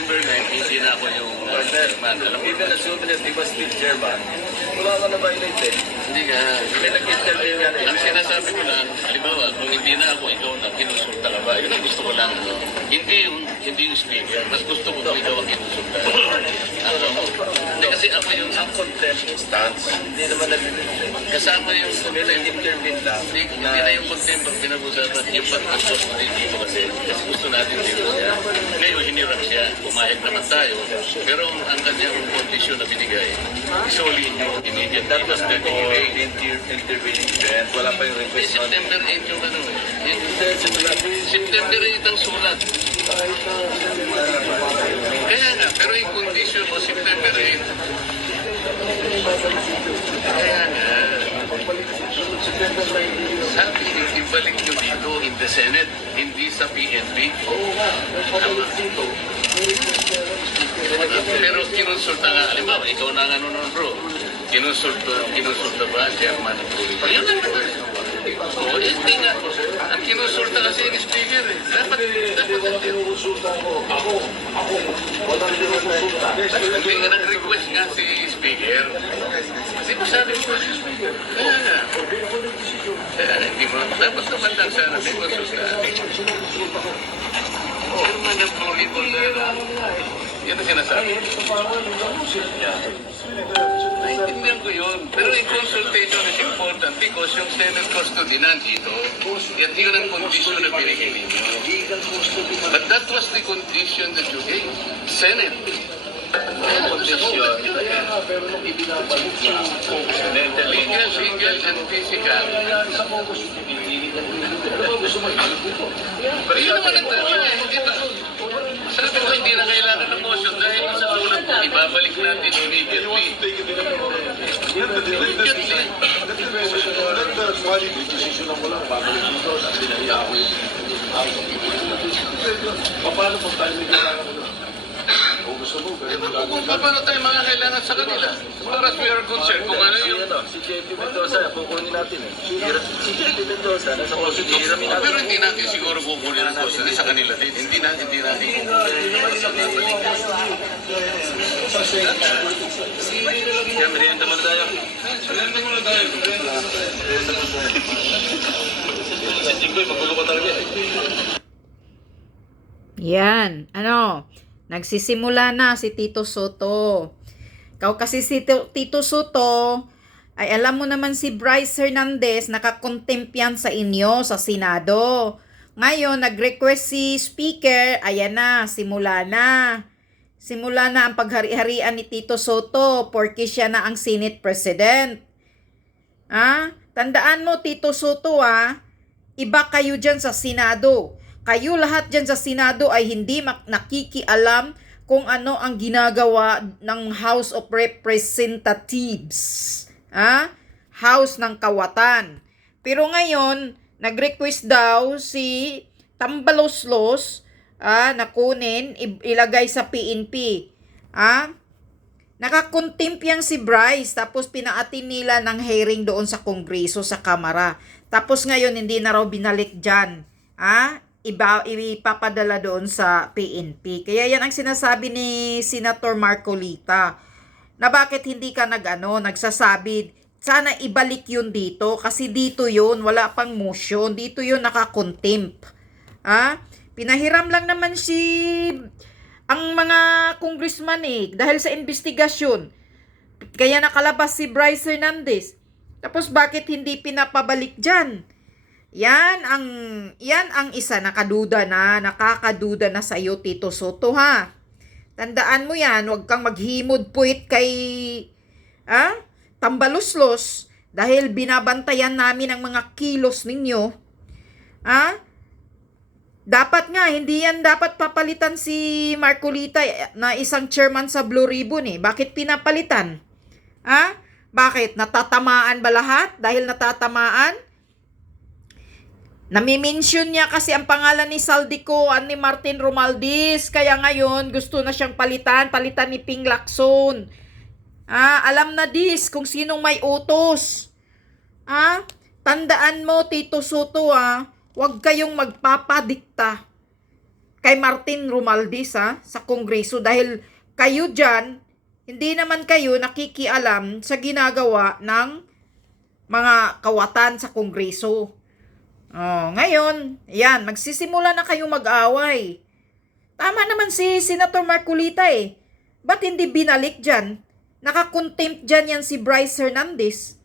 September 9, hindi na ako yung chairman. Alam mo, Even assuming that he was still chairman, wala ka na violate eh. hindi ka. May nag-intervene yan eh. Ang sinasabi ko lang, halimbawa, kung hindi na ako, ikaw na kinusulta ka ba? Yun ang gusto ko lang. Ano? Hindi yung speaker. Mas gusto ko kung ikaw ang kinusulta. Ano mo? Hindi kasi ako yung Ang contempt stance, hindi naman nag-intervene. kasama yung May nag-intervene lang. Hindi na yung contempt ang pinag-usapan. Yung pag-assess mo rin dito kasi gusto natin dito. Ngayon, hinirap siya. Pumayag naman tayo. Pero ang kanyang condition na binigay, isoli nyo immediately That was after the before hearing. intervening event. Wala pa yung May request on September 8 yung ano eh. Hindi, simula. September 8 ang sulat. Kaya nga, pero yung condition mo September 8. Kaya nga, sabi, ibalik nyo dito in the Senate, hindi sa PNP. Pero kinonsulta nga, halimbawa, ikaw na nga nun bro. Kinonsulta ba ang chairman ng Pulito? Yun lang naman. Oo, hindi nga. Ang kinonsulta kasi yung speaker eh. Dapat hindi nga nag-request nga si speaker. Kasi mo sabi ko si speaker. Kaya nga. Kaya hindi mo, dapat naman lang sana may konsulta. Chairman ng Pulito na yan ang sinasabi. Naintindihan ko yun. Pero yung consultation is important because yung Senate custody nandito, at yun ang condition na binigay ninyo. But that was the condition that you gave. Senate. Legal, and physical. Pero yun naman ang tama eh. Sabi ko, hindi na kailangan ng motion dahil sa tulad ko, ibabalik natin immediately. Immediately. Paano po tayo may kailangan mo? Kung paano tayo mga kailangan sa kanila. As far as we are concerned, kung ano yung... Si JP Mendoza, kukunin natin eh. Si JP Mendoza, nasa positive. Hiramin natin. Pero hindi natin siguro kukunin ang custody sa kanila din. Hindi natin. Kaya merienda muna tayo. Si Jinggoy, magulo ka talaga eh. Yan, nagsisimula na si Tito Soto. Ikaw kasi si Tito Soto, ay alam mo naman si Bryce Hernandez, nakakontempt yan sa inyo, sa Senado. Ngayon, nag-request si Speaker, ayan na, simula na. Simula na ang paghari-harian ni Tito Soto, porque siya na ang Senate President. Tandaan mo, Tito Soto, iba kayo dyan sa Senado. Kayo lahat dyan sa Senado ay hindi nakikialam kung ano ang ginagawa ng House of Representatives. House ng Kawatan. Pero ngayon, nag-request daw si Tambaloslos na kunin, ilagay sa PNP. Nakakontempt yang si Bryce, tapos pinaatin nila ng hearing doon sa Kongreso, sa Kamara. Tapos ngayon, hindi na raw binalik dyan. Ipapadala doon sa PNP. Kaya yan ang sinasabi ni Senator Marcolita, na bakit hindi ka nagsasabi, sana ibalik yun dito, kasi dito yun, wala pang motion, dito yun nakakontempt. Pinahiram lang naman ang mga congressman dahil sa investigasyon. Kaya nakalabas si Bryce Hernandez. Tapos bakit hindi pinapabalik dyan? Yan ang isa nakakaduda na sa iyo, Tito Soto, Tandaan mo yan, huwag kang maghimod puwit kay Tambaloslos dahil binabantayan namin ang mga kilos ninyo. Dapat nga, hindi yan dapat papalitan si Marcolita na isang chairman sa Blue Ribbon Bakit pinapalitan? Bakit? Natatamaan ba lahat? Dahil natatamaan? Nami-mention niya kasi ang pangalan ni Saldico at ni Martin Romualdez. Kaya ngayon, gusto na siyang palitan ni Ping Lacson. Alam na kung sinong may utos. Tandaan mo, Tito Soto, huwag kayong magpapadikta. kay Martin Romualdez sa Kongreso dahil kayo dyan, hindi naman kayo nakikialam sa ginagawa ng mga kawatan sa Kongreso. Ngayon, yan, magsisimula na kayo mag-away. Tama naman si Senator Marcolita Ba't hindi binalik dyan? Nakakontempt dyan yan si Bryce Hernandez.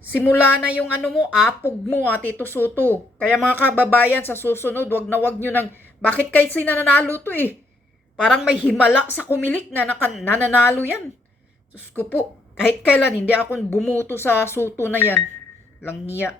Simula na yung apog mo Tito Soto. Kaya mga kababayan sa susunod, wag nyo nang, bakit kayo sinanalo to Parang may himala sa kumilik na nananalo yan. Diyos ko po, kahit kailan hindi ako bumuto sa Soto na yan. Langya.